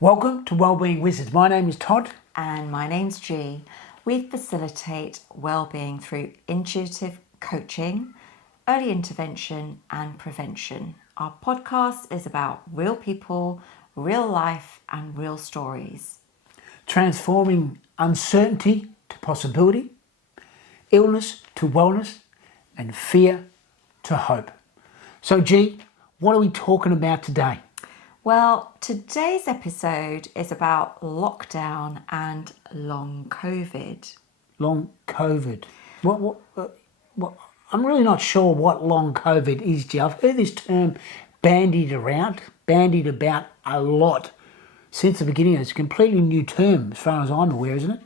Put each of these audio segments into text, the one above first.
Welcome to Wellbeing Wizards. My name is Todd. And my name's G. We facilitate well-being through intuitive coaching, early intervention and prevention. Our podcast is about real people, real life and real stories. Transforming uncertainty to possibility, illness to wellness, and fear to hope. So G, what are we talking about today? Well, today's episode is about lockdown and long COVID. Long COVID. What? I'm really not sure what long COVID is, G. I've heard this term bandied about a lot since the beginning. It's a completely new term as far as I'm aware, isn't it?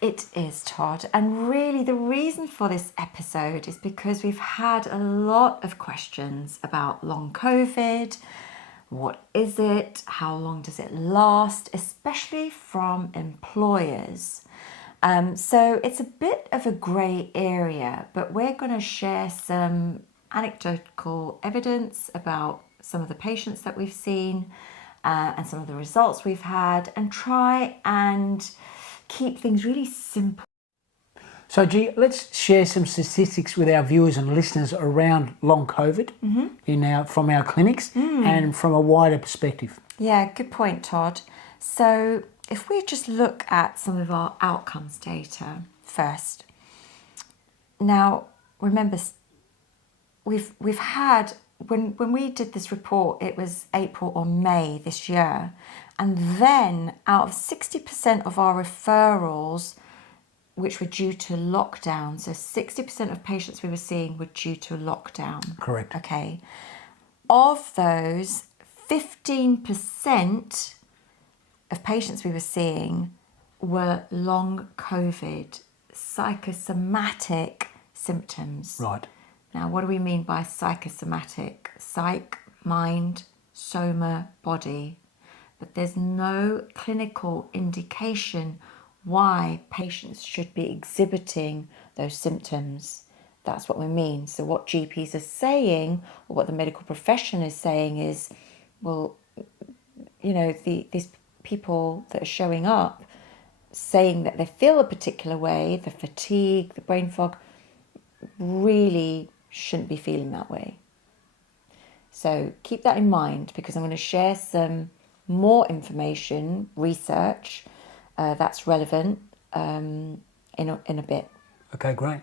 It is, Todd. And really the reason for this episode is because we've had a lot of questions about long COVID. What is it? How long does it last? Especially from employers. So it's a bit of a grey area, but we're going to share some anecdotal evidence about some of the patients that we've seen and some of the results we've had, and try and keep things really simple. So, G, let's share some statistics with our viewers and listeners around long COVID from our clinics and from a wider perspective. Yeah, good point, Todd. So if we just look at some of our outcomes data first. Now, remember, we've had, when we did this report, it was April or May this year. And then out of 60% of our referrals, which were due to lockdown. So 60% of patients we were seeing were due to lockdown. Correct. Okay. Of those, 15% of patients we were seeing were long COVID, psychosomatic symptoms. Right. Now, what do we mean by psychosomatic? Psych, mind, soma, body. But there's no clinical indication why patients should be exhibiting those symptoms. That's what we mean. So what GPs are saying, or what the medical profession is saying is, well, you know, these people that are showing up saying that they feel a particular way, the fatigue, the brain fog, really shouldn't be feeling that way. So keep that in mind, because I'm going to share some more information, research, that's relevant in a bit. Okay, great.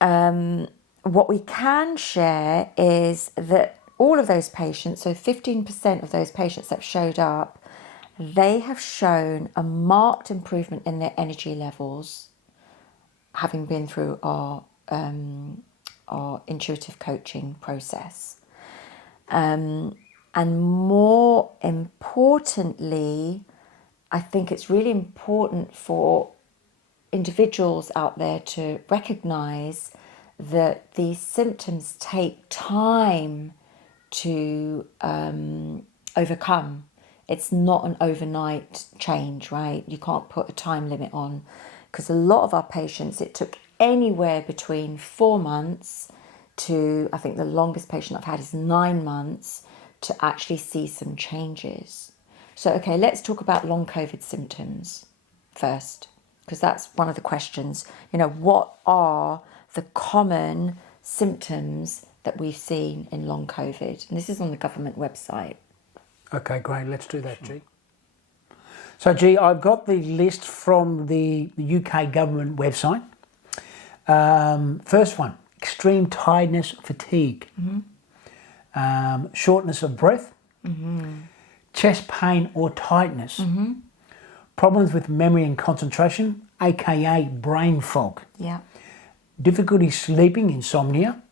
What we can share is that all of those patients, so 15% of those patients that showed up, they have shown a marked improvement in their energy levels, having been through our intuitive coaching process. And more importantly, I think it's really important for individuals out there to recognize that these symptoms take time to overcome. It's not an overnight change, right? You can't put a time limit on, because a lot of our patients, it took anywhere between 4 months to, I think the longest patient I've had is 9 months to actually see some changes. So, okay, let's talk about long COVID symptoms first, because that's one of the questions. You know, what are the common symptoms that we've seen in long COVID? And this is on the government website. Okay, great. Let's do that, G. So, G, I've got the list from the UK government website. First one, extreme tiredness, fatigue, shortness of breath, chest pain or tightness, problems with memory and concentration, aka brain fog, difficulty sleeping, insomnia,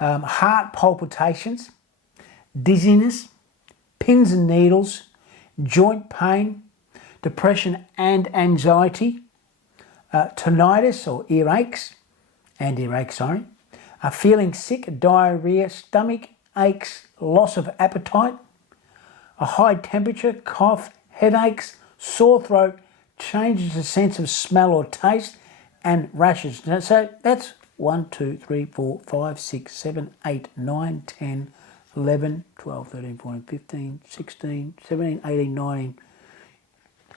heart palpitations, dizziness, pins and needles, joint pain, depression and anxiety, tinnitus or earaches, feeling sick, diarrhea, stomach aches, loss of appetite, a high temperature, cough, headaches, sore throat, changes the sense of smell or taste, and rashes. So that's 1, 2, 3, 4, 5, 6, 7, 8, 9, 10, 11, 12, 13, 14, 15, 16, 17, 18, 19.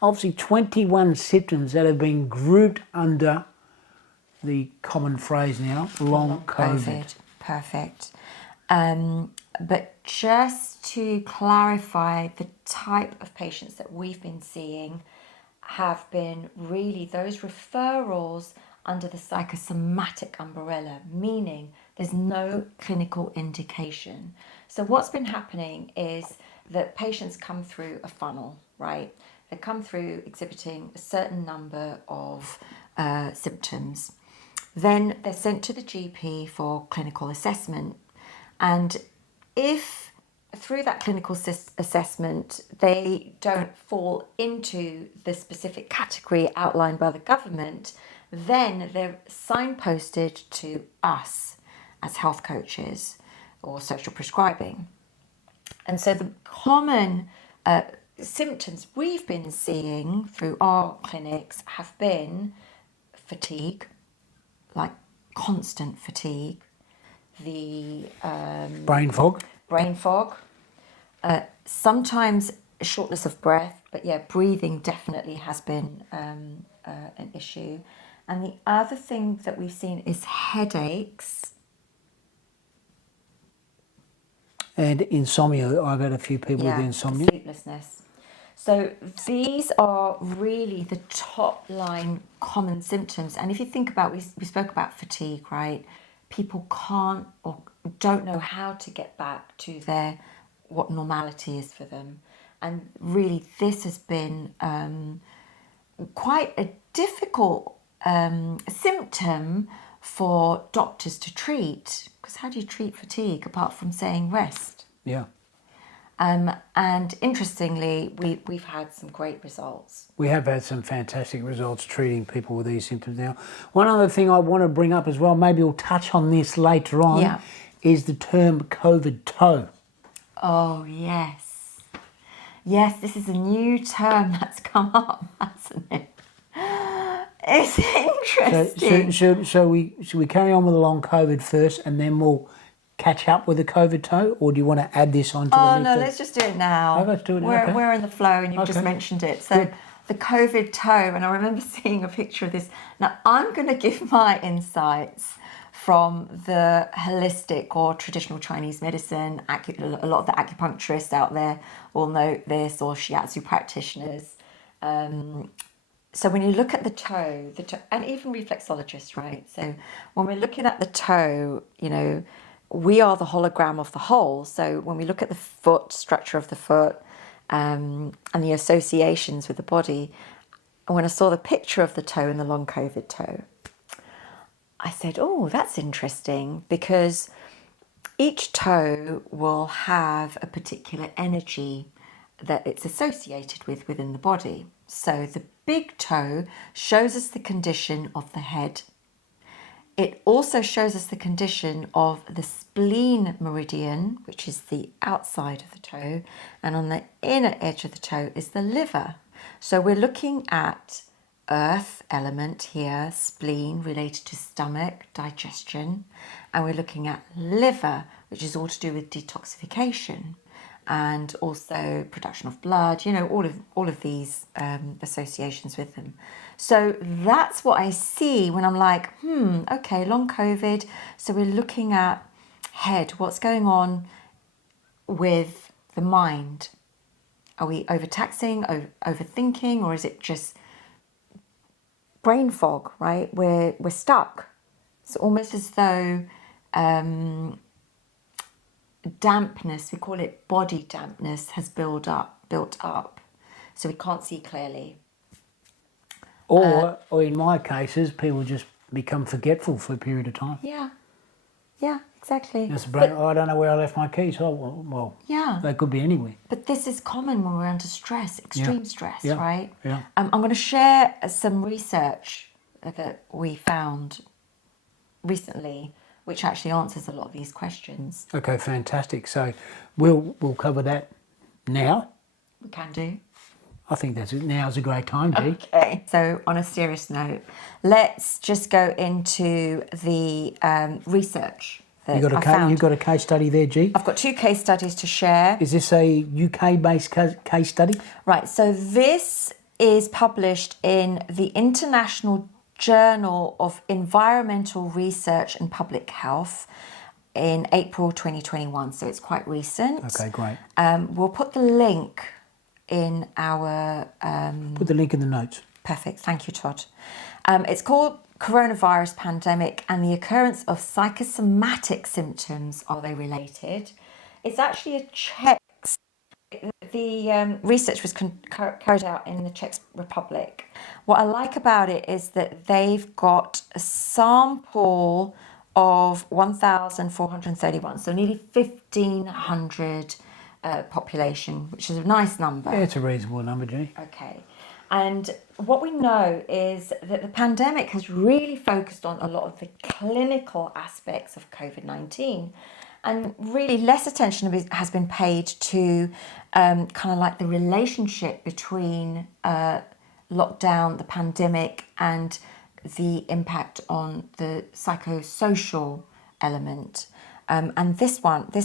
Obviously 21 symptoms that have been grouped under the common phrase now, long COVID. Perfect. But just to clarify, the type of patients that we've been seeing have been really those referrals under the psychosomatic umbrella, meaning there's no clinical indication. So what's been happening is that patients come through a funnel, right? They come through exhibiting a certain number of symptoms. Then they're sent to the GP for clinical assessment. And if through that clinical assessment they don't fall into the specific category outlined by the government, then they're signposted to us as health coaches or social prescribing. And so the common symptoms we've been seeing through our clinics have been fatigue, like constant fatigue, the Brain fog. Sometimes shortness of breath, but yeah, breathing definitely has been an issue. And the other thing that we've seen is headaches. And insomnia. I've had a few people with insomnia. Sleeplessness. So these are really the top line common symptoms. And if you think about, we spoke about fatigue, right? People can't or don't know how to get back to what normality is for them. And really this has been quite a difficult symptom for doctors to treat, because how do you treat fatigue apart from saying rest? Yeah. And interestingly, we've had some great results. We have had some fantastic results treating people with these symptoms now. One other thing I want to bring up as well, maybe we'll touch on this later on, is the term COVID toe. Oh, yes. Yes, this is a new term that's come up, hasn't it? It's interesting. So should we carry on with the long COVID first and then we'll catch up with the COVID toe, or do you want to add this on to the list? Oh, no, let's just do it now. Oh, let's do it now. We're in the flow and you've just mentioned it. So the COVID toe, and I remember seeing a picture of this. Now, I'm going to give my insights from the holistic or traditional Chinese medicine. A lot of the acupuncturists out there will know this, or Shiatsu practitioners. So when you look at the toe, and even reflexologists, right? So when we're looking at the toe, we are the hologram of the whole. So when we look at the foot, structure of the foot, and the associations with the body, and when I saw the picture of the toe and the long COVID toe, I said, oh, that's interesting, because each toe will have a particular energy that it's associated with within the body. So the big toe shows us the condition of the head. It also shows us the condition of the spleen meridian, which is the outside of the toe, and on the inner edge of the toe is the liver. So we're looking at earth element here, spleen related to stomach, digestion, and we're looking at liver, which is all to do with detoxification and also production of blood, all of these associations with them. So that's what I see when I'm like, okay, long COVID. So we're looking at head, what's going on with the mind? Are we overtaxing, overthinking, or is it just brain fog, right? We're stuck. It's almost as though dampness, we call it body dampness, has built up, so we can't see clearly. Or in my cases, people just become forgetful for a period of time. Yeah, exactly. I don't know where I left my keys. Oh, well, they could be anywhere. But this is common when we're under stress, extreme stress, right? Yeah. I'm going to share some research that we found recently, which actually answers a lot of these questions. Okay, fantastic. So we'll cover that now. We can do. I think now's a great time, G. Okay. So on a serious note, let's just go into the research that You got I found. you got a case study there, G? I've got 2 case studies to share. Is this a UK-based case study? Right, so this is published in the International Journal of Environmental Research and Public Health in April 2021, so it's quite recent. Okay, great. We'll put the link in our... Put the link in the notes. Perfect, thank you, Todd. It's called Coronavirus Pandemic and the Occurrence of Psychosomatic Symptoms. Are they related? It's actually a Czech... The research was carried out in the Czech Republic. What I like about it is that they've got a sample of 1,431, so nearly 1,500 population, which is a nice number. Yeah, it's a reasonable number, G. Okay. And what we know is that the pandemic has really focused on a lot of the clinical aspects of COVID-19. And really less attention has been paid to kind of like the relationship between lockdown, the pandemic, and the impact on the psychosocial element. And this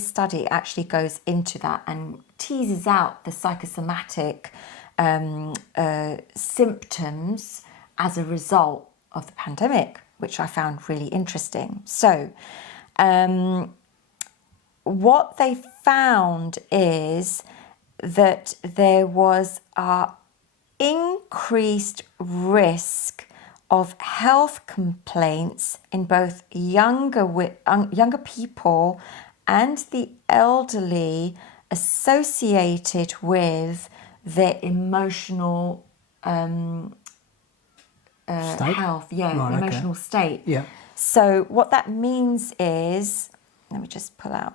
study actually goes into that and teases out the psychosomatic symptoms as a result of the pandemic, which I found really interesting. So, what they found is that there was a increased risk of health complaints in both younger people and the elderly associated with their emotional health, emotional state. Yeah. So what that means is, let me just pull out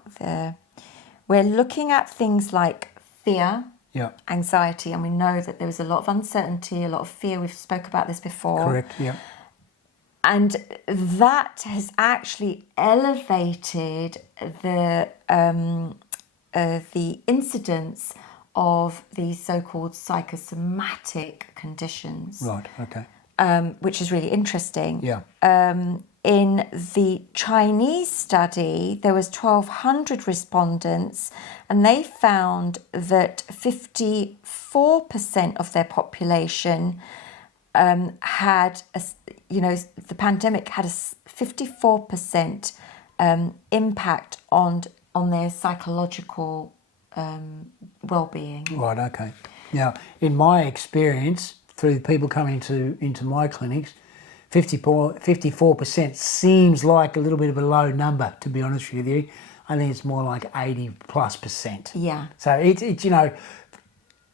we're looking at things like fear, anxiety, and we know that there was a lot of uncertainty, a lot of fear. We've spoke about this before. Correct, yeah. And that has actually elevated the incidence of these so-called psychosomatic conditions. Right, okay. Which is really interesting. Yeah. In the Chinese study, there was 1,200 respondents, and they found that 54% of their population had, the pandemic had a 54% impact on their psychological well-being. Right, okay. Now, in my experience, through people coming into my clinics, 54% seems like a little bit of a low number, to be honest with you. I think it's more like 80+%. Yeah. So it's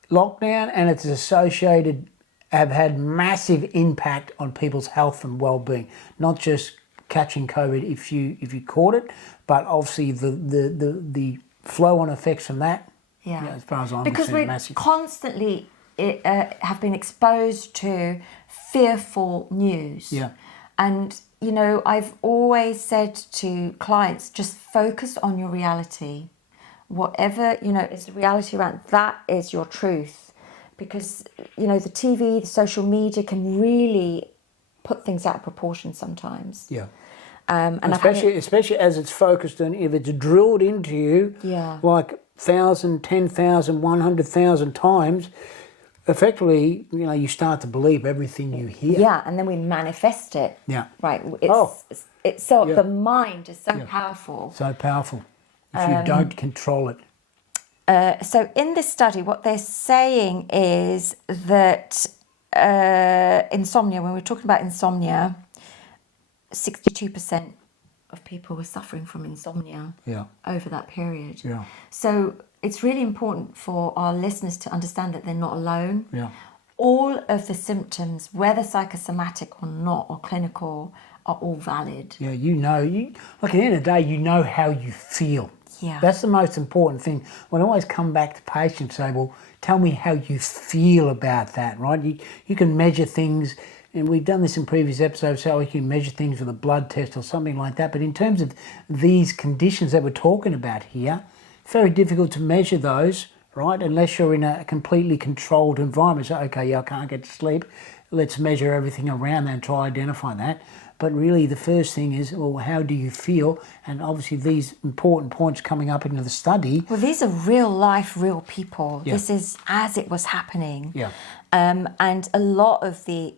lockdown and its associated have had massive impact on people's health and well-being. Not just catching COVID if you caught it, but obviously the flow-on effects from that. Yeah. As far as I'm because concerned, we're massive. constantly have been exposed to fearful news. Yeah. And, I've always said to clients, just focus on your reality. Whatever, is the reality around, that is your truth. Because, the TV, the social media can really put things out of proportion sometimes. Yeah. And especially as it's focused on, if it's drilled into you, like 1,000, 10,000, 100,000 times, effectively, you start to believe everything you hear. Yeah, and then we manifest it. Yeah. Right. The mind is so powerful. So powerful. If you don't control it. So in this study, what they're saying is that insomnia, when we're talking about insomnia, 62% of people were suffering from insomnia over that period. Yeah. So it's really important for our listeners to understand that they're not alone. Yeah. All of the symptoms, whether psychosomatic or not, or clinical, are all valid. Yeah, like at the end of the day, you know how you feel. Yeah. That's the most important thing. When I always come back to patients and say, well, tell me how you feel about that, right? You can measure things, and we've done this in previous episodes, how we can measure things with a blood test or something like that. But in terms of these conditions that we're talking about here, it's very difficult to measure those, right? Unless you're in a completely controlled environment. So, okay, I can't get to sleep. Let's measure everything around that and try to identify that. But really the first thing is, well, how do you feel? And obviously these important points coming up into the study. Well, these are real life, real people. Yeah. This is as it was happening. Yeah. And a lot of the,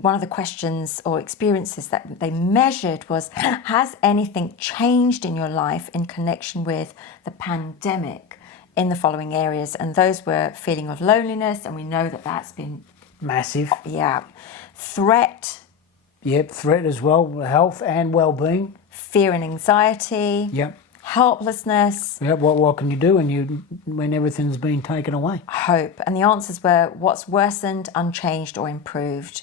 one of the questions or experiences that they measured was, has anything changed in your life in connection with the pandemic in the following areas? And those were feeling of loneliness, and we know that that's been Massive. Yeah. Threat. Yep, threat as well, health and well-being. Fear and anxiety. Yep. Helplessness. Yeah, what can you do when everything's been taken away? Hope. And the answers were what's worsened, unchanged, or improved.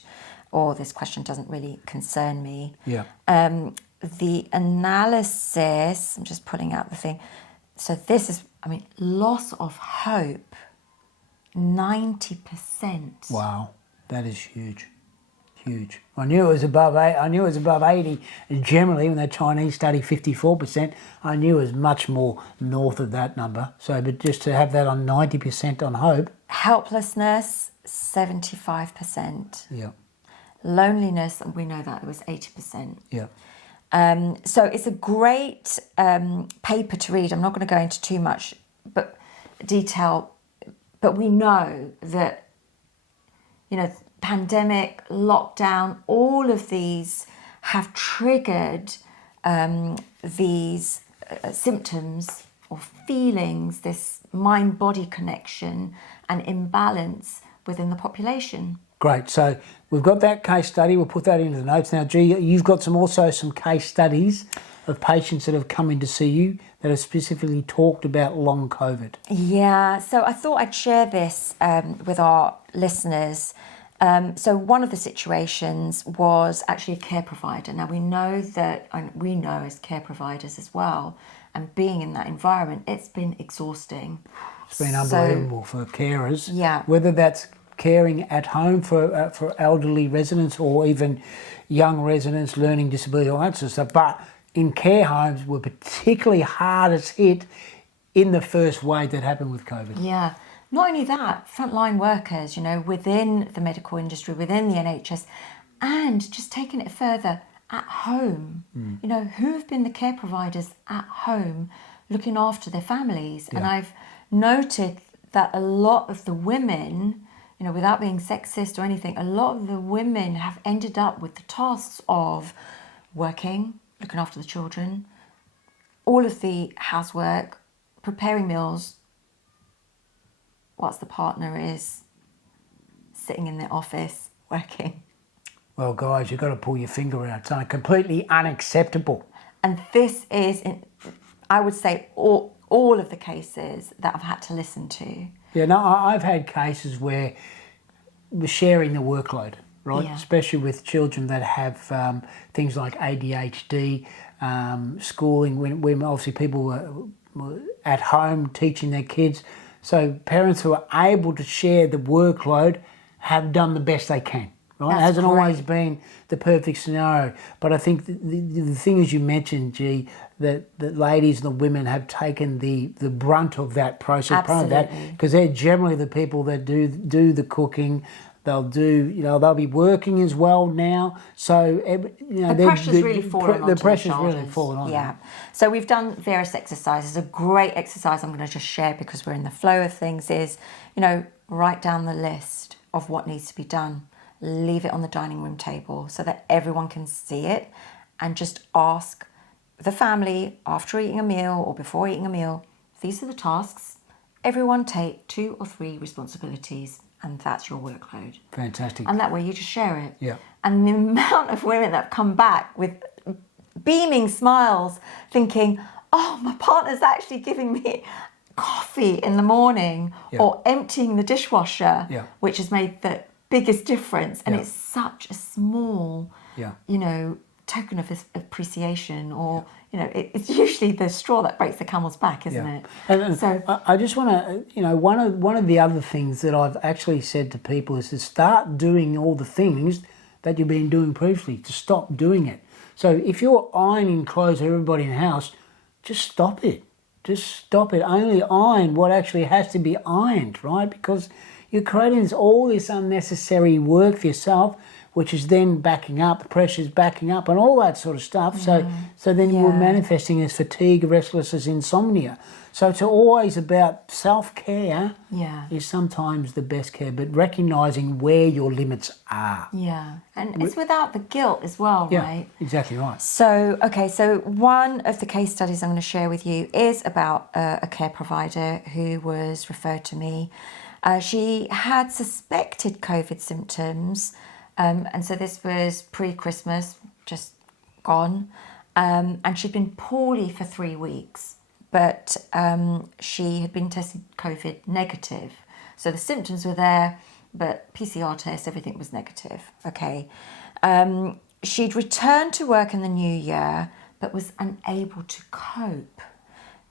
Or this question doesn't really concern me. Yeah. The analysis, I'm just pulling out the thing. So this is, loss of hope, 90%. Wow, that is huge. Huge. I knew it was above 80. Generally, when that Chinese study 54%, I knew it was much more north of that number. So, but just to have that on 90% on hope. Helplessness, 75%. Yeah. Loneliness, we know that it was 80%. Yeah. So it's a great paper to read. I'm not going to go into too much detail, but we know that, pandemic, lockdown, all of these have triggered these symptoms or feelings, this mind-body connection and imbalance within the population. Great. So we've got that case study. We'll put that into the notes. Now, G, you've got some case studies of patients that have come in to see you that have specifically talked about long COVID. Yeah. So I thought I'd share this with our listeners. So one of the situations was actually a care provider. Now we know as care providers as well, and being in that environment, it's been exhausting. It's been unbelievable for carers. Yeah. Whether that's caring at home for elderly residents or even young residents, learning disability, all that sort of stuff. But in care homes, we're particularly hardest hit in the first wave that happened with COVID. Yeah. Not only that, frontline workers, within the medical industry, within the NHS, and just taking it further, at home. Who have been the care providers at home looking after their families? Yeah. And I've noted that a lot of the women, without being sexist or anything, a lot of the women have ended up with the tasks of working, looking after the children, all of the housework, preparing meals, whilst the partner is sitting in the office working. Well, guys, you've got to pull your finger out. It's completely unacceptable. And this is, I would say, all of the cases that I've had to listen to. Yeah, no, I've had cases where we're sharing the workload, right? Yeah. Especially with children that have things like ADHD, schooling, when obviously people were at home teaching their kids. So parents who are able to share the workload have done the best they can, right? That's It hasn't great. always been the perfect scenario. But I think the thing is, you mentioned, G, that ladies and the women have taken the brunt of that process. Absolutely. Because they're generally the people that do the cooking. They'll do, they'll be working as well now. So, The pressure's really fallen on the pressure's really fallen on. Yeah. So we've done various exercises. A great exercise I'm going to just share because we're in the flow of things is, write down the list of what needs to be done. Leave it on the dining room table so that everyone can see it, and just ask the family after eating a meal or before eating a meal, these are the tasks. Everyone take 2 or 3 responsibilities, and that's your workload. Fantastic. And that way you just share it. Yeah. And the amount of women that have come back with beaming smiles thinking, oh, my partner's actually giving me coffee in the morning, Yeah. or emptying the dishwasher, Yeah. which has made the biggest difference. And Yeah. it's such a small, Yeah. token of appreciation, or, it's usually the straw that breaks the camel's back, isn't it? And So I just want to, one of the other things that I've actually said to people is to start doing all the things that you've been doing previously, to stop doing it. So if you're ironing clothes for everybody in the house, just stop it. Just stop it. Only iron what actually has to be ironed, right? Because you're creating all this unnecessary work for yourself which is then backing up, the pressure's backing up, and all that sort of stuff. So then you were manifesting as fatigue, restlessness, insomnia. So it's always about self-care is sometimes the best care, but recognising where your limits are. Yeah, and it's without the guilt as well, right? Exactly right. So, okay, so one of the case studies I'm going to share with you is about a care provider who was referred to me. She had suspected COVID symptoms, and so this was pre-Christmas, just gone, and she'd been poorly for 3 weeks, but she had been tested COVID negative. So the symptoms were there, but PCR test, everything was negative, okay. She'd returned to work in the new year, but was unable to cope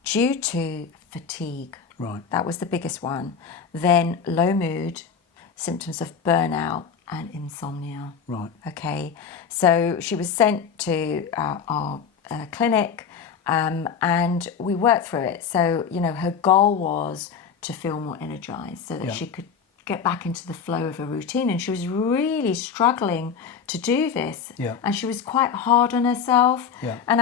due to fatigue. Right. That was the biggest one. Then low mood, symptoms of burnout and insomnia. Right. Okay. So she was sent to our clinic and we worked through it. So, you know, her goal was to feel more energized so that she could get back into the flow of a routine, and she was really struggling to do this, and she was quite hard on herself, and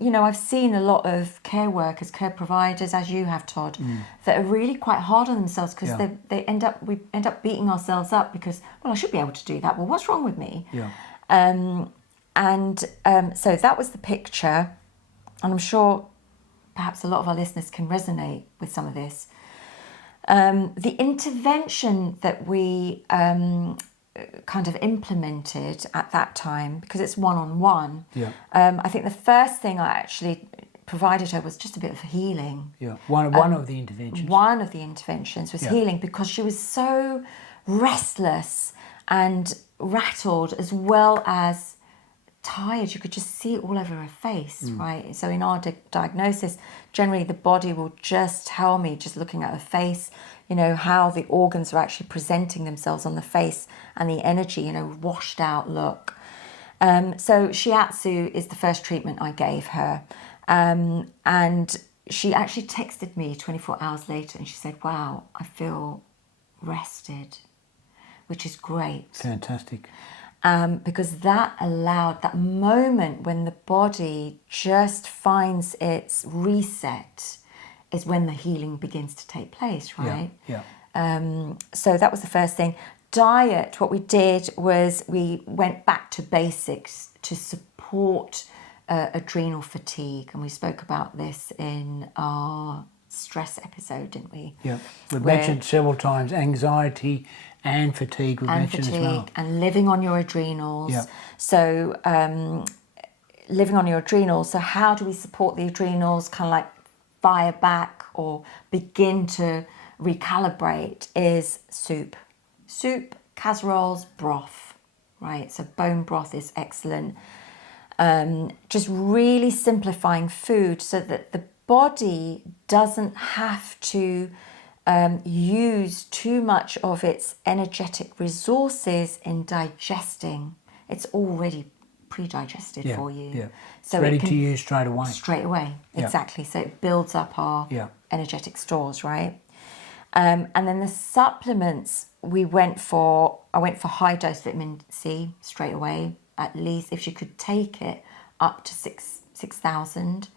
you know, I've seen a lot of care workers, care providers, as you have, Todd, that are really quite hard on themselves because we end up beating ourselves up because, well, I should be able to do that, well, what's wrong with me? So that was the picture, and I'm sure perhaps a lot of our listeners can resonate with some of this. The intervention that we kind of implemented at that time, because it's one-on-one, I think the first thing I actually provided her was just a bit of healing. One of the interventions. One of the interventions was healing, because she was so restless and rattled, as well as tired. You could just see it all over her face, right? So in our diagnosis, generally the body will just tell me, just looking at her face, you know, how the organs are actually presenting themselves on the face, and the energy, you know, washed out look. So Shiatsu is the first treatment I gave her, and she actually texted me 24 hours later and she said, wow, I feel rested, which is great. Fantastic. Because that allowed that moment when the body just finds its reset is when the healing begins to take place, right? So that was the first thing. Diet, what we did was we went back to basics to support adrenal fatigue, and we spoke about this in our stress episode, didn't we? We've mentioned several times anxiety and fatigue as well. And living on your adrenals. So living on your adrenals. So how do we support the adrenals, kind of like fire back or begin to recalibrate, is soup, casseroles, broth, right? So bone broth is excellent. Just really simplifying food so that the body doesn't have to use too much of its energetic resources in digesting. It's already pre-digested for you. So ready to use straight away. Straight away, exactly. So it builds up our energetic stores, right? And then the supplements I went for high dose vitamin C straight away, at least if she could take it up to 6,000.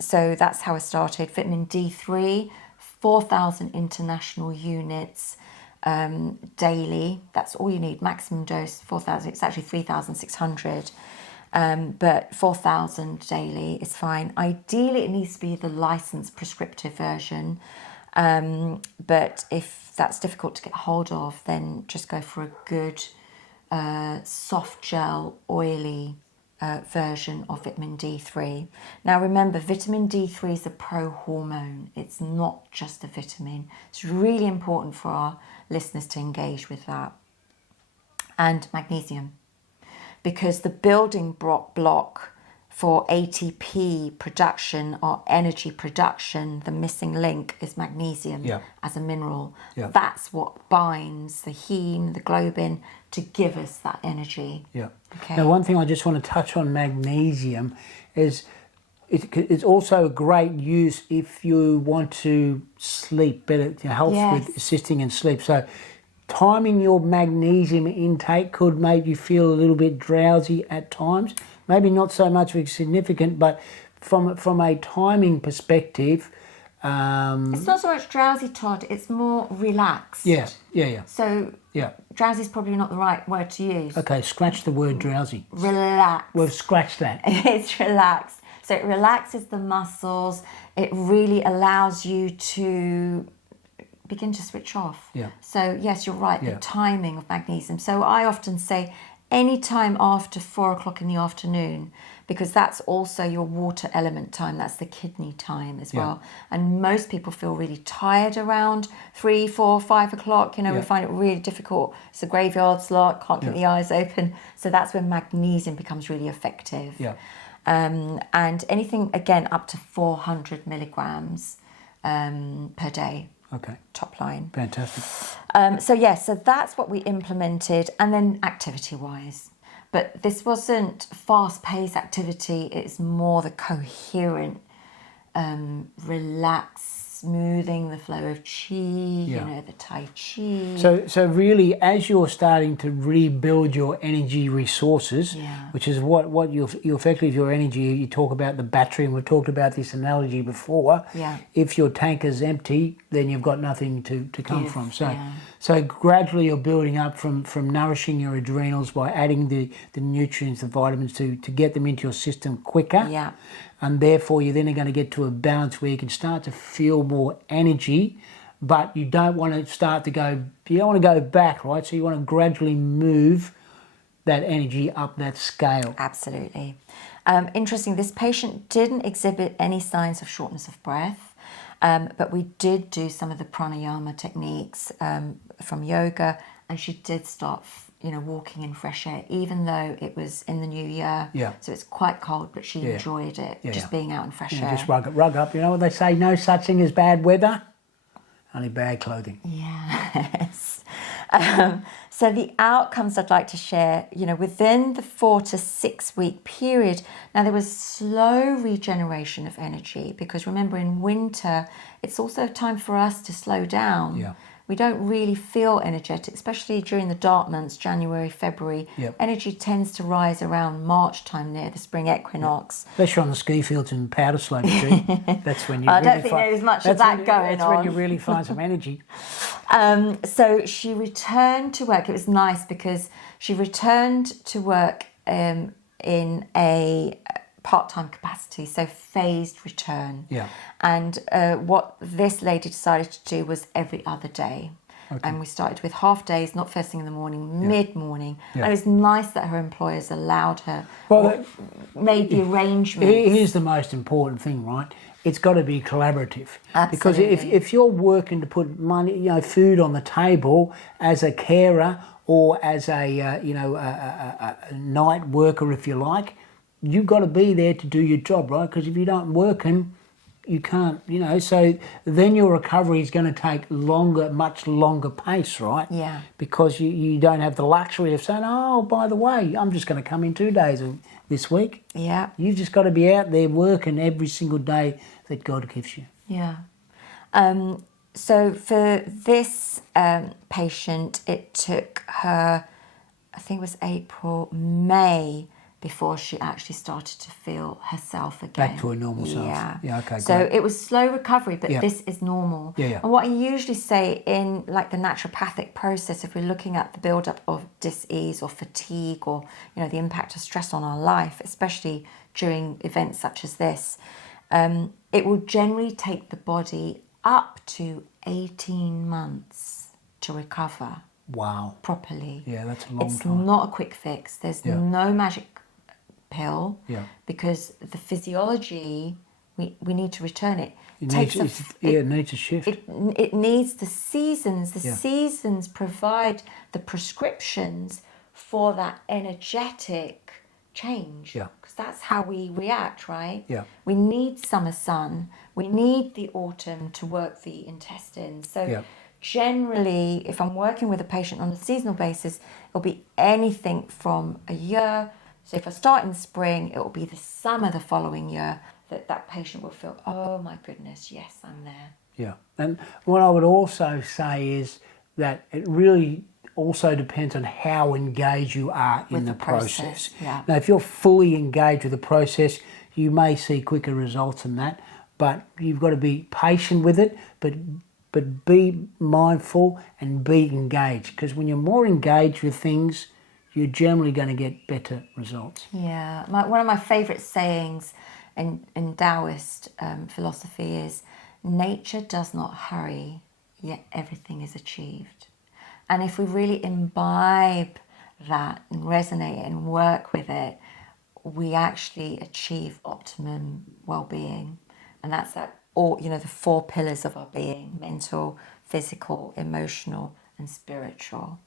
So that's how I started. Vitamin D3, 4,000 international units daily. That's all you need. Maximum dose 4,000. It's actually 3,600, but 4,000 daily is fine. Ideally, it needs to be the licensed prescriptive version. But if that's difficult to get hold of, then just go for a good soft gel, oily version of vitamin D3. Now remember, vitamin D3 is a pro-hormone. It's not just a vitamin. It's really important for our listeners to engage with that. And magnesium, because the building block for ATP production or energy production, the missing link is magnesium as a mineral. That's what binds the heme, the globin, to give us that energy. Okay. Now, one thing I just want to touch on magnesium is it's also a great use if you want to sleep better. It helps with assisting in sleep. So timing your magnesium intake could make you feel a little bit drowsy at times. Maybe not so much significant, but from a timing perspective, it's not so much drowsy, Todd. It's more relaxed. Yeah. So drowsy is probably not the right word to use. Okay, scratch the word drowsy. Relax. We've scratched that. It's relaxed. So it relaxes the muscles. It really allows you to begin to switch off. Yeah. So yes, you're right. The timing of magnesium. So I often say any time after 4 o'clock in the afternoon, because that's also your water element time. That's the kidney time as well. And most people feel really tired around 3, 4, 5 o'clock. You know, we find it really difficult. It's a graveyard slot, can't keep the eyes open. So that's when magnesium becomes really effective. Yeah. And anything, again, up to 400 milligrams per day. Okay. Top line. Fantastic. So that's what we implemented. And then activity-wise. But this wasn't fast-paced activity. It's more the coherent, relaxed, smoothing the flow of chi, you know, the Tai Chi. So really, as you're starting to rebuild your energy resources, which is what you effectively, your energy, you talk about the battery, and we've talked about this analogy before. If your tank is empty, then you've got nothing to come from. So gradually you're building up from nourishing your adrenals by adding the nutrients, the vitamins to get them into your system quicker. And therefore you're then going to get to a balance where you can start to feel more energy, but you don't want to you don't want to go back, right? So you want to gradually move that energy up that scale. Absolutely. Interesting, this patient didn't exhibit any signs of shortness of breath, but we did do some of the pranayama techniques from yoga, and she did start walking in fresh air, even though it was in the new year. So it's quite cold, but she enjoyed it, just being out in fresh air. Just rug up. You know what they say, no such thing as bad weather, only bad clothing. Yes. So the outcomes I'd like to share, within the 4 to 6 week period, now there was slow regeneration of energy, because remember, in winter, it's also time for us to slow down. We don't really feel energetic, especially during the dark months, January, February. Energy tends to rise around March time, near the spring equinox. Unless you're on the ski fields in powder slope, that's when you I don't think there's much of that going on. That's when you really find some energy. So she returned to work. It was nice because she returned to work in a part-time capacity, so phased return. And what this lady decided to do was every other day. And we started with half days, not first thing in the morning, mid-morning. And it was nice that her employers allowed her, made the arrangement. Here's the most important thing, right? It's got to be collaborative. Absolutely. Because if you're working to put money, food on the table as a carer or as a night worker, if you like, you've got to be there to do your job, right? Because if you don't work, you can't, so then your recovery is going to take much longer pace, right? Because you don't have the luxury of saying, oh, by the way, I'm just going to come in 2 days this week. You've just got to be out there working every single day that God gives you. So for this patient, it took her, I think it was April, May, before she actually started to feel herself again. Back to her normal self. Okay, so great. it was slow recovery, but this is normal. And what I usually say in the naturopathic process, if we're looking at the build-up of dis-ease or fatigue or, the impact of stress on our life, especially during events such as this, it will generally take the body up to 18 months to recover. Wow. Properly. That's a long time. It's not a quick fix. There's no magic pill, because the physiology, we need to return it. It needs a shift. It needs the seasons. The seasons provide the prescriptions for that energetic change. Because that's how we react, right? We need summer sun. We need the autumn to work the intestines. So generally, if I'm working with a patient on a seasonal basis, it'll be anything from a year. So if I start in spring, it will be the summer the following year that patient will feel, oh my goodness, yes, I'm there. And what I would also say is that it really also depends on how engaged you are in With the the process. process, yeah. Now, if you're fully engaged with the process, you may see quicker results than that, but you've got to be patient with it, but be mindful and be engaged, because when you're more engaged with things, you're generally going to get better results. Yeah, one of my favourite sayings in Taoist philosophy is, nature does not hurry, yet everything is achieved. And if we really imbibe that and resonate and work with it, we actually achieve optimum well-being. And that's all, the 4 pillars of our being: mental, physical, emotional, and spiritual.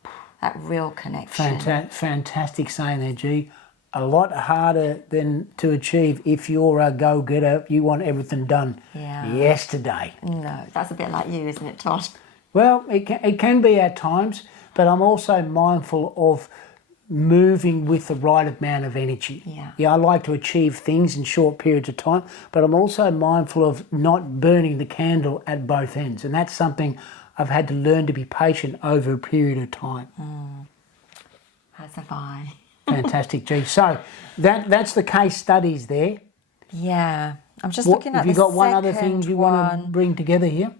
That real connection. Fantastic saying there, G. A lot harder than to achieve if you're a go-getter. You want everything done yesterday. No, that's a bit like you, isn't it, Todd? Well, it can be at times, but I'm also mindful of moving with the right amount of energy. Yeah. I like to achieve things in short periods of time, but I'm also mindful of not burning the candle at both ends. And that's something I've had to learn to be patient over a period of time. As have I. Fantastic, G. So that's the case studies there. Yeah. I'm just looking at have you the got one other thing second you want to bring together here?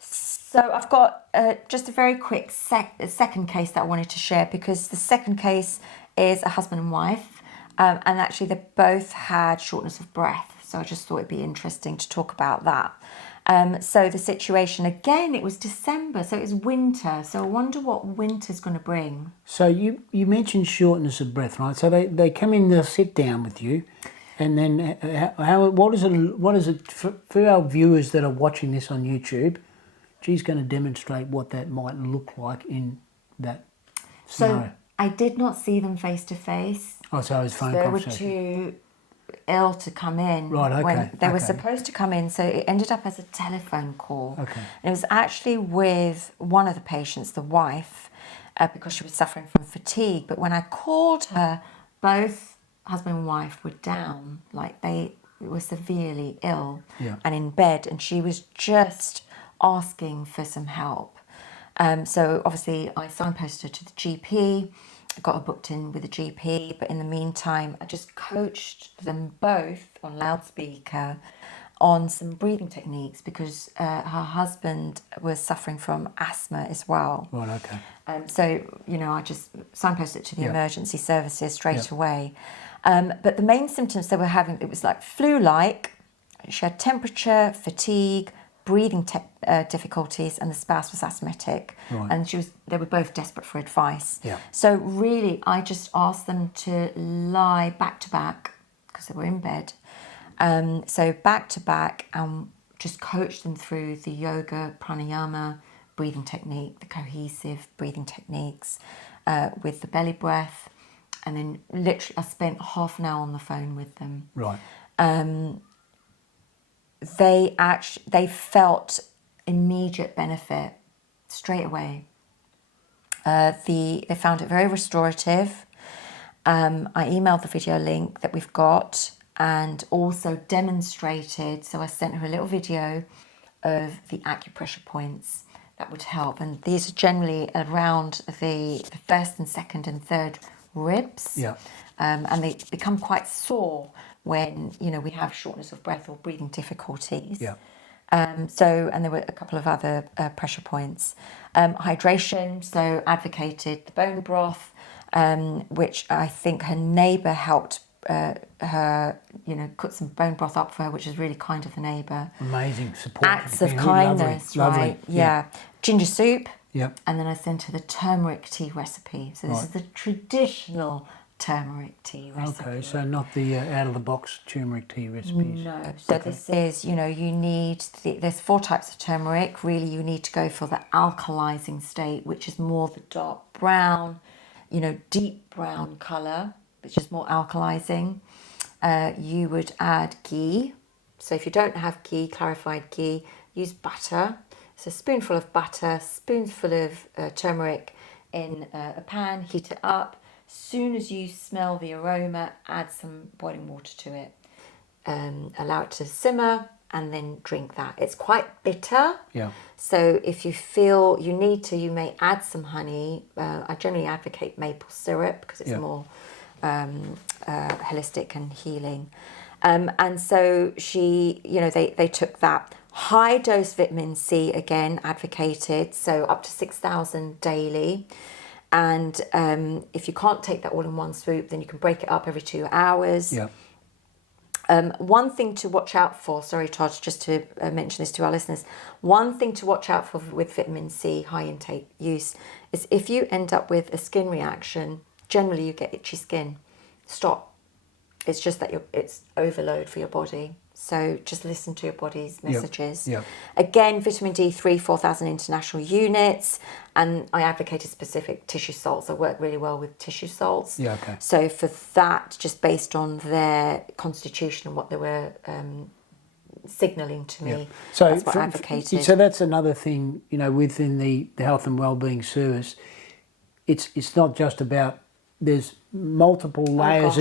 So I've got just a very quick second case that I wanted to share, because the second case is a husband and wife, and actually they both had shortness of breath. So I just thought it'd be interesting to talk about that. So the situation, again, it was December, so it was winter. So I wonder what winter's going to bring. So you mentioned shortness of breath, right? So they come in, they'll sit down with you, and then what is it for our viewers that are watching this on YouTube? She's going to demonstrate what that might look like in that scenario. So I did not see them face to face. Oh, so it was phone They were conversation. too ill to come in. Right, okay, when they were okay. supposed to come in, so it ended up as a telephone call. Okay. And it was actually with one of the patients, the wife, because she was suffering from fatigue. But when I called her, both husband and wife were down, like they were severely ill and in bed, and she was just asking for some help. So obviously I signposted her to the GP, got her booked in with the GP, but in the meantime I just coached them both on loudspeaker on some breathing techniques, because her husband was suffering from asthma as well. Right, okay. So, I just signposted it to the emergency services straight Yeah. away. But the main symptoms they were having, it was like flu-like. She had temperature, fatigue, breathing difficulties, and the spouse was asthmatic. Right. And they were both desperate for advice. Yeah. So really, I just asked them to lie back to back, because they were in bed. So back to back, and just coach them through the yoga, pranayama, breathing technique, the cohesive breathing techniques, with the belly breath. And then literally I spent half an hour on the phone with them. Right. They felt immediate benefit straight away. They found it very restorative. I emailed the video link that we've got, and also demonstrated. So I sent her a little video of the acupressure points that would help. And these are generally around the first and second and third ribs. Yeah. And they become quite sore when, we have shortness of breath or breathing difficulties. Yeah. And there were a couple of other pressure points. Hydration, so advocated the bone broth, which I think her neighbour helped her, cook some bone broth up for her, which is really kind of the neighbour. Amazing support. Acts of Really kindness, lovely. right? Yeah. Ginger soup. Yep. And then I sent her the turmeric tea recipe. So this is the traditional turmeric tea recipe. Okay, so not the out-of-the-box turmeric tea recipes. No. So this is, you need, there's 4 types of turmeric. Really, you need to go for the alkalizing state, which is more the dark brown, deep brown colour, which is more alkalizing. You would add ghee. So if you don't have ghee, clarified ghee, use butter. So a spoonful of butter, spoonful of turmeric in a pan, heat it up. Soon as you smell the aroma, add some boiling water to it. Allow it to simmer, and then drink that. It's quite bitter. Yeah. So if you feel you need to, you may add some honey. I generally advocate maple syrup because it's more holistic and healing. And so she, you know, they took that. High dose vitamin C, again, advocated, so up to 6,000 daily. And if you can't take that all in one swoop, then you can break it up every 2 hours. Yeah. One thing to watch out for, sorry Todd, just to mention this to our listeners, one thing to watch out for with vitamin C high intake use is if you end up with a skin reaction, generally you get itchy skin. Stop. It's just that it's overload for your body. So just listen to your body's messages. Yep. Again, vitamin D3, 4,000 international units. And I advocated specific tissue salts. I work really well with tissue salts. Yeah, okay. So for that, just based on their constitution and what they were signalling to me, So that's what I advocated. So that's another thing, you know, within the health and wellbeing service. It's not just about, there's multiple layers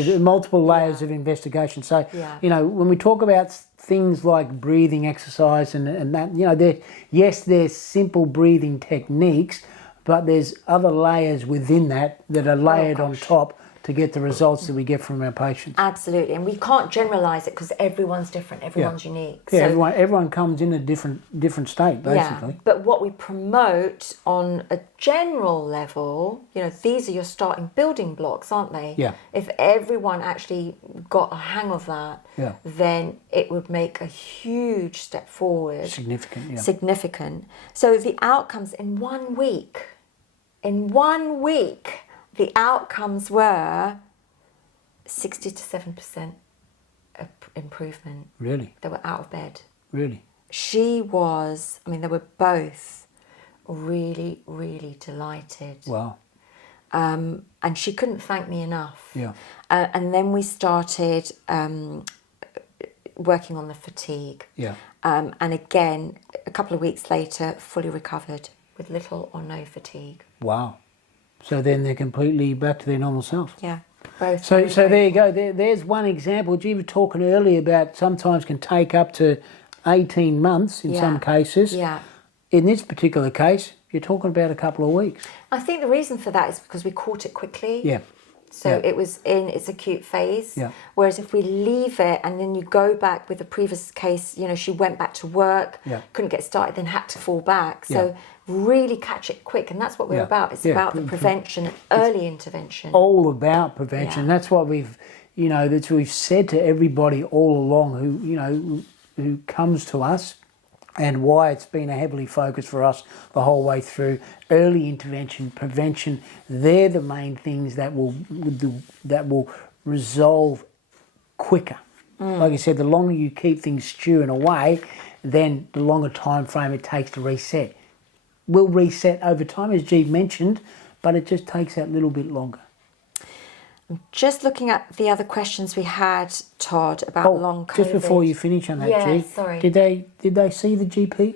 of investigation. So you know, when we talk about things like breathing exercise and that, you know, there's simple breathing techniques, but there's other layers within that are layered on top to get the results that we get from our patients. Absolutely, and we can't generalize it because everyone's different, everyone's unique. Yeah, so everyone comes in a different state, basically. Yeah, but what we promote on a general level, you know, these are your starting building blocks, aren't they? Yeah. If everyone actually got a hang of that, then it would make a huge step forward. Significant, yeah. Significant. So the outcomes in 1 week, the outcomes were 60 to 7% improvement. Really? They were out of bed. Really? She was, I mean, they were both really, really delighted. Wow. And she couldn't thank me enough. Yeah. And then we started working on the fatigue. Yeah. And again, a couple of weeks later, fully recovered with little or no fatigue. Wow. So then they're completely back to their normal self. Yeah, both. So there you go. There's one example. You were talking earlier about sometimes can take up to 18 months in some cases. Yeah. In this particular case, you're talking about a couple of weeks. I think the reason for that is because we caught it quickly. Yeah. So it was in its acute phase. Yeah. Whereas if we leave it and then you go back with the previous case, you know, she went back to work, couldn't get started, then had to fall back. So really catch it quick. And that's what we're about. It's about the prevention, early intervention. All about prevention. Yeah. That's what we've said to everybody all along who comes to us, and why it's been a heavily focused for us the whole way through. Early intervention, prevention, they're the main things that will resolve quicker. Like I said, the longer you keep things stewing away, then the longer time frame it takes to reset. Will reset over time, as G mentioned, but it just takes that little bit longer. Just looking at the other questions we had, Todd, about long COVID. Just before you finish on that, G, sorry. Did they see the GP?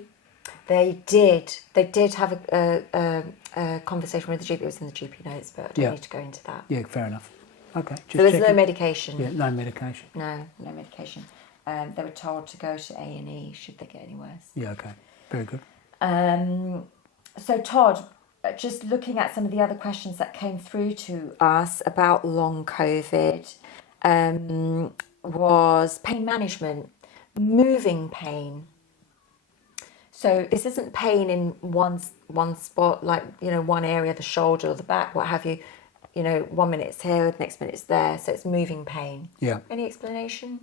They did. They did have a conversation with the GP. It was in the GP notes, but I don't need to go into that. Yeah, fair enough. Okay. Just there was no medication. Yeah, no medication. No medication. They were told to go to A&E should they get any worse. Yeah, okay. Very good. So Todd, just looking at some of the other questions that came through to us about long COVID, was pain management, moving pain. So this isn't pain in one spot, like, you know, one area, the shoulder or the back, what have you. You know, 1 minute it's here, the next minute it's there. So it's moving pain. Yeah. Any explanation?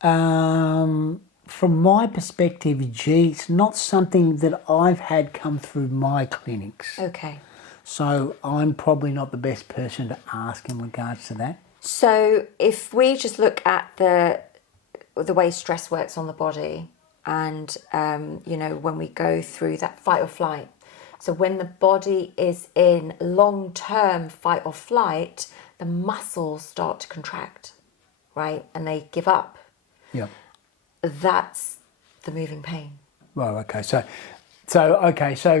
From my perspective, G, it's not something that I've had come through my clinics. Okay. So I'm probably not the best person to ask in regards to that. So if we just look at the way stress works on the body, and you know, when we go through that fight or flight, so when the body is in long-term fight or flight, the muscles start to contract, right, and they give up. Yeah. That's the moving pain. Well, okay. So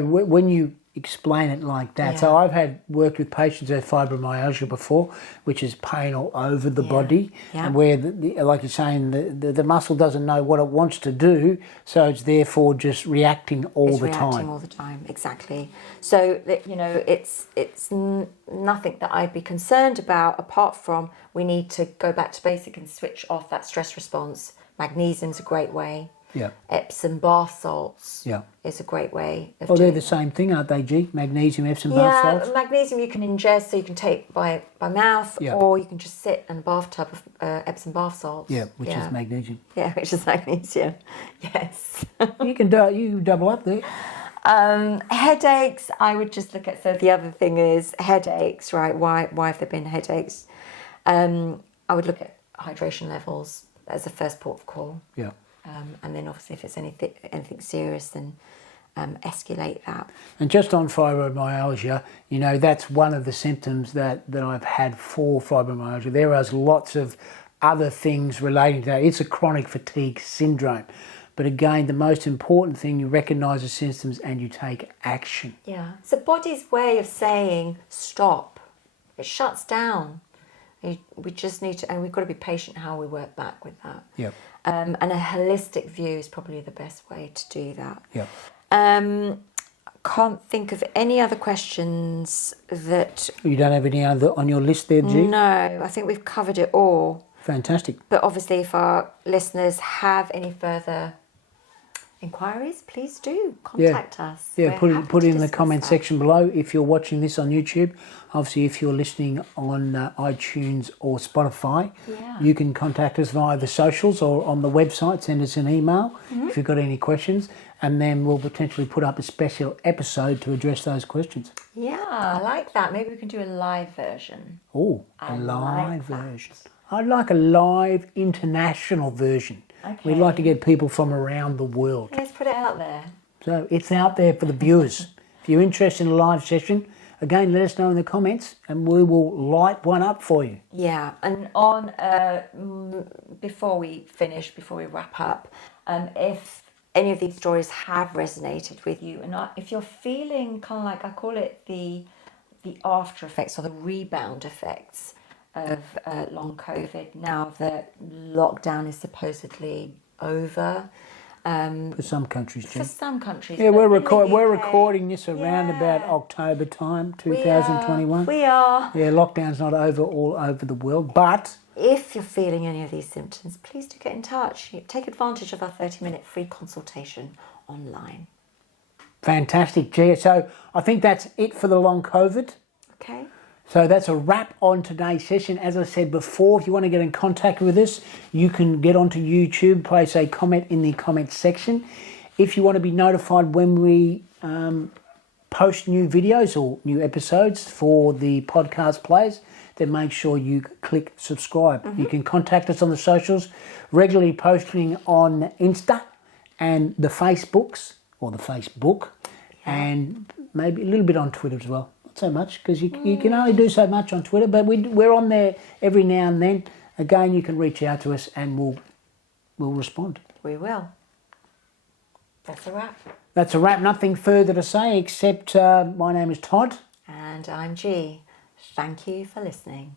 when you explain it like that. So I've worked with patients who have fibromyalgia before, which is pain all over the body, and where, like you're saying, the muscle doesn't know what it wants to do, so it's therefore just reacting all the time. Exactly. So it's nothing that I'd be concerned about, apart from we need to go back to basic and switch off that stress response. Magnesium's a great way. Yeah. Epsom bath salts is a great way of they're the same thing, aren't they, G? Magnesium, Epsom bath salts? Yeah, magnesium you can ingest, so you can take by mouth, or you can just sit in a bathtub of Epsom bath salts. Yeah, which is magnesium. Yeah, which is magnesium. Yes. You can double up there. Headaches, I would just look at, so the other thing is headaches, right? Why have there been headaches? I would look at hydration levels as a first port of call. Yeah. And then obviously if it's anything serious, then escalate that. And just on fibromyalgia, that's one of the symptoms that I've had for fibromyalgia. There are lots of other things relating to that. It's a chronic fatigue syndrome. But again, the most important thing, you recognise the symptoms and you take action. Yeah. It's the body's way of saying stop. It shuts down. We just need to, and we've got to be patient how we work back with that. Yeah. And a holistic view is probably the best way to do that. Yeah. Can't think of any other questions that... You don't have any other on your list there, G? No, I think we've covered it all. Fantastic. But obviously, if our listeners have any further inquiries, please do contact us. Yeah, put it in the comment section below if you're watching this on YouTube. Obviously, if you're listening on iTunes or Spotify, you can contact us via the socials or on the website. Send us an email if you've got any questions, and then we'll potentially put up a special episode to address those questions. Yeah, I like that. Maybe we can do a live version. Oh, a live version. I'd like a live international version. Okay. We'd like to get people from around the world. Let's put it out there. So it's out there for the viewers. If you're interested in a live session, again, let us know in the comments and we will light one up for you. Yeah, and before we wrap up, if any of these stories have resonated with you, and if you're feeling kind of like, I call it the after effects or the rebound effects of long COVID, now that lockdown is supposedly over. For some countries, Jen. For some countries. Yeah, we're recording this around about October time, 2021. We are. Yeah, lockdown's not over all over the world, but... If you're feeling any of these symptoms, please do get in touch. Take advantage of our 30-minute free consultation online. Fantastic, Gia. So I think that's it for the long COVID. Okay. So that's a wrap on today's session. As I said before, if you want to get in contact with us, you can get onto YouTube, place a comment in the comment section. If you want to be notified when we post new videos or new episodes for the podcast players, then make sure you click subscribe. You can contact us on the socials, regularly posting on Insta and the Facebooks, or the Facebook, and maybe a little bit on Twitter as well. So much, because you can only do so much on Twitter, but we're on there every now and then. Again, you can reach out to us and we'll respond. We will. That's a wrap. That's a wrap. Nothing further to say except my name is Todd. And I'm G. Thank you for listening.